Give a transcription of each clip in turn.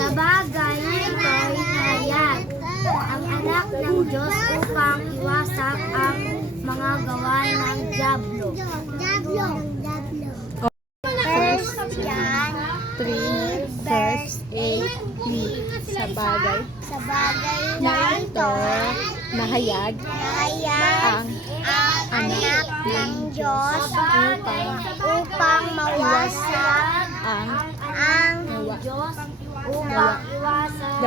Sabagay ito'y hayag ang anak ng Diyos upang iwasak ang mga gawa ng dyablo. First John 3 verse 8b. Sabagay Na ito nahayag ang anak ng Diyos upang mawasak ang Diyos upang iwasan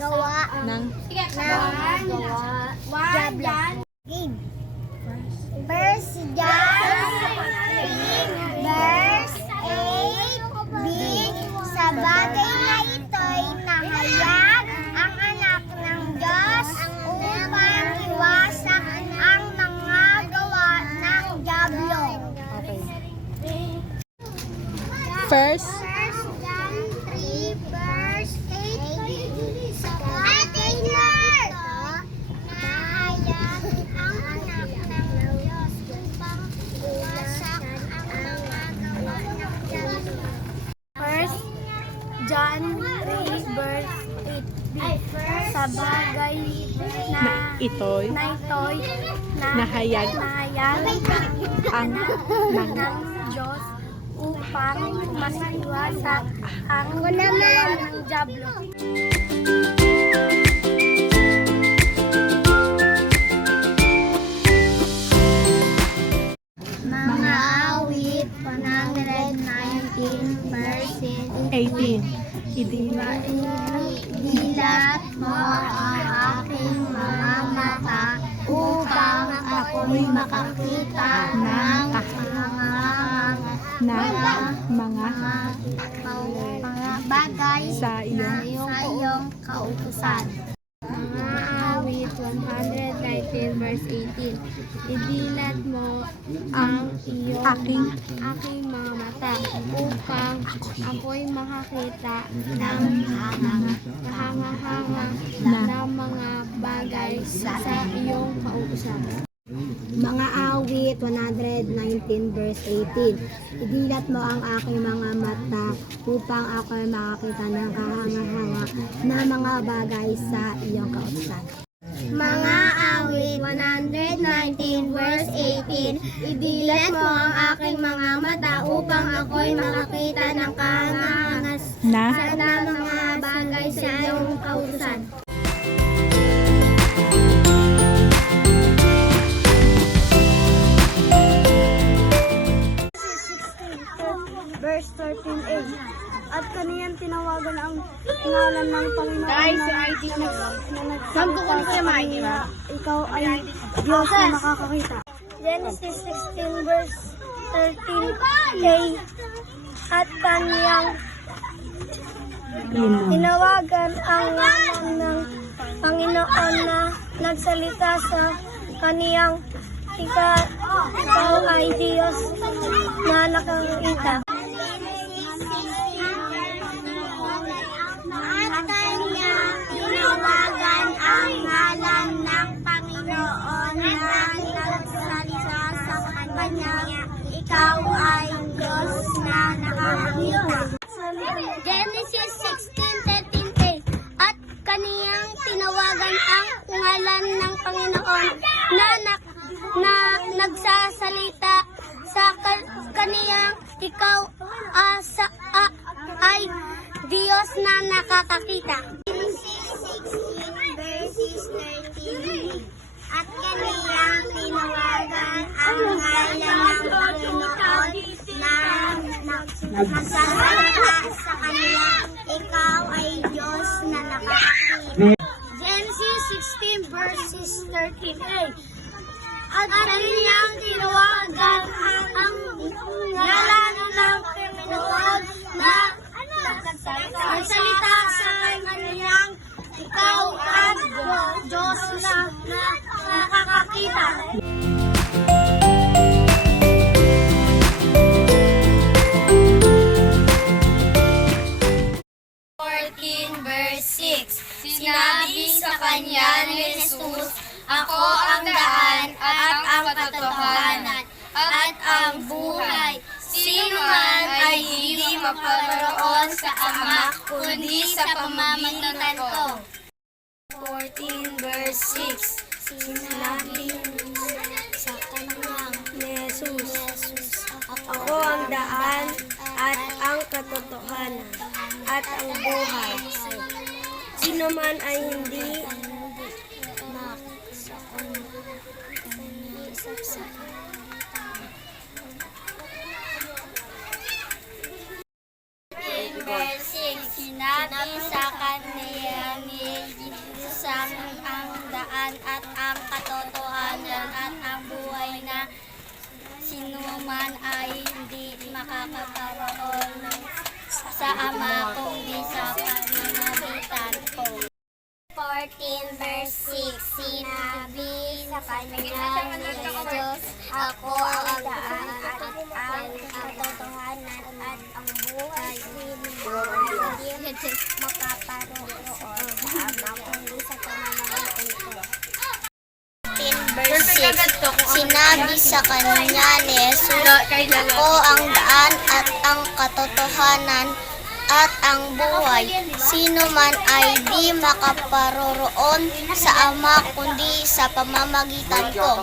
gawa ng dyablo. First John 3 verse 8b. Sa bagay na ito'y nahayag ang anak ng Diyos upang iwasak ang mga gawa ng dyablo. okay. First John 3 verse 8b. Sa bagay na ito, nahayag ang anak ng Diyos upang iwasak ang mga gawa ng dyablo. First John 3 verse 8b. Sa bagay na ito'y nahayag ang anak ng Diyos upang masiwasak ang gawa ng dyablo. Mga awit 119 verses 18. Idilat Dilat mo ang aking mga mata upang ako'y makakita ng mga bagay sa iyong kautusan. Mga awit 119 verse 18. Idilat mo ang aking mga mata upang ako'y makakita ng hanga-hanga na mga bagay sa iyong kautusan. Mga awit 119 verse 18. Idilat mo ang aking mga mata upang ako'y makakita ng kahanga-hanga na mga bagay sa iyong kautusan. Mga awit 119 verse 18. Idilat mo ang aking mga mata upang ako'y makakita ng kahangas na sa mga bagay sa iyong kautusan. Verse 13a. At kaniyang tinawagan ang ngalan ng Panginoon na ikaw ay Diyos na makakakita. Genesis 16 verse 13a. At kaniyang tinawagan ang ngalan ng Panginoon na nagsalita sa kaniyang ikaw ay Diyos na nakakita. At kanya tinawagan ang ngalan ng Panginoon na nagsalita sa kanya, ikaw ay Diyos na nakakita. Genesis 16:13a. At kaniyang tinawagan ang ngalan ng Panginoon na nagsasalita sa kaniyang ikaw ay Diyos na nakakakita. Genesis 16 verses 13. At kaniyang tinawagan ang ngalan ng Panginoon na nagsasalita sa kaniyang ikaw ay Diyos na nakakakita. Genesis 16 verses 13a. At kaniyang tinawagan ang ngalan ng Panginoon na nagsasalita Salita sa kaniyang ikaw ang Diyos na nakakakita. 14 verse 6. Sinabi sa kanya ni Jesus, ako ang daan at ang katotohanan at ang buhay. Sino man ay hindi maparoon sa Ama kundi sa pamamagitan ko. 14 verse 6. Sinabi sa kanya ni Jesus, ako ang daan at ang katotohanan at ang buhay. Sino man ay hindi Verse 6, sinabi sa kanya ni Jesus ang daan at ang katotohanan at ang buhay na sino man ay hindi makakaparoon sa Ama kundi sa pamamagitan ko. 14 verse 6, sinabi sa kanya ni Jesus, ako ang daan at ang katotohanan at ang buhay. Hindi makaparoon sa Ama kundi sa pamamagitan ko. 14 verse 6, sinabi sa kanya ni Jesus, ako ang daan at ang katotohanan at ang buhay. Sino man ay di makaparoroon sa Ama kundi sa pamamagitan ko.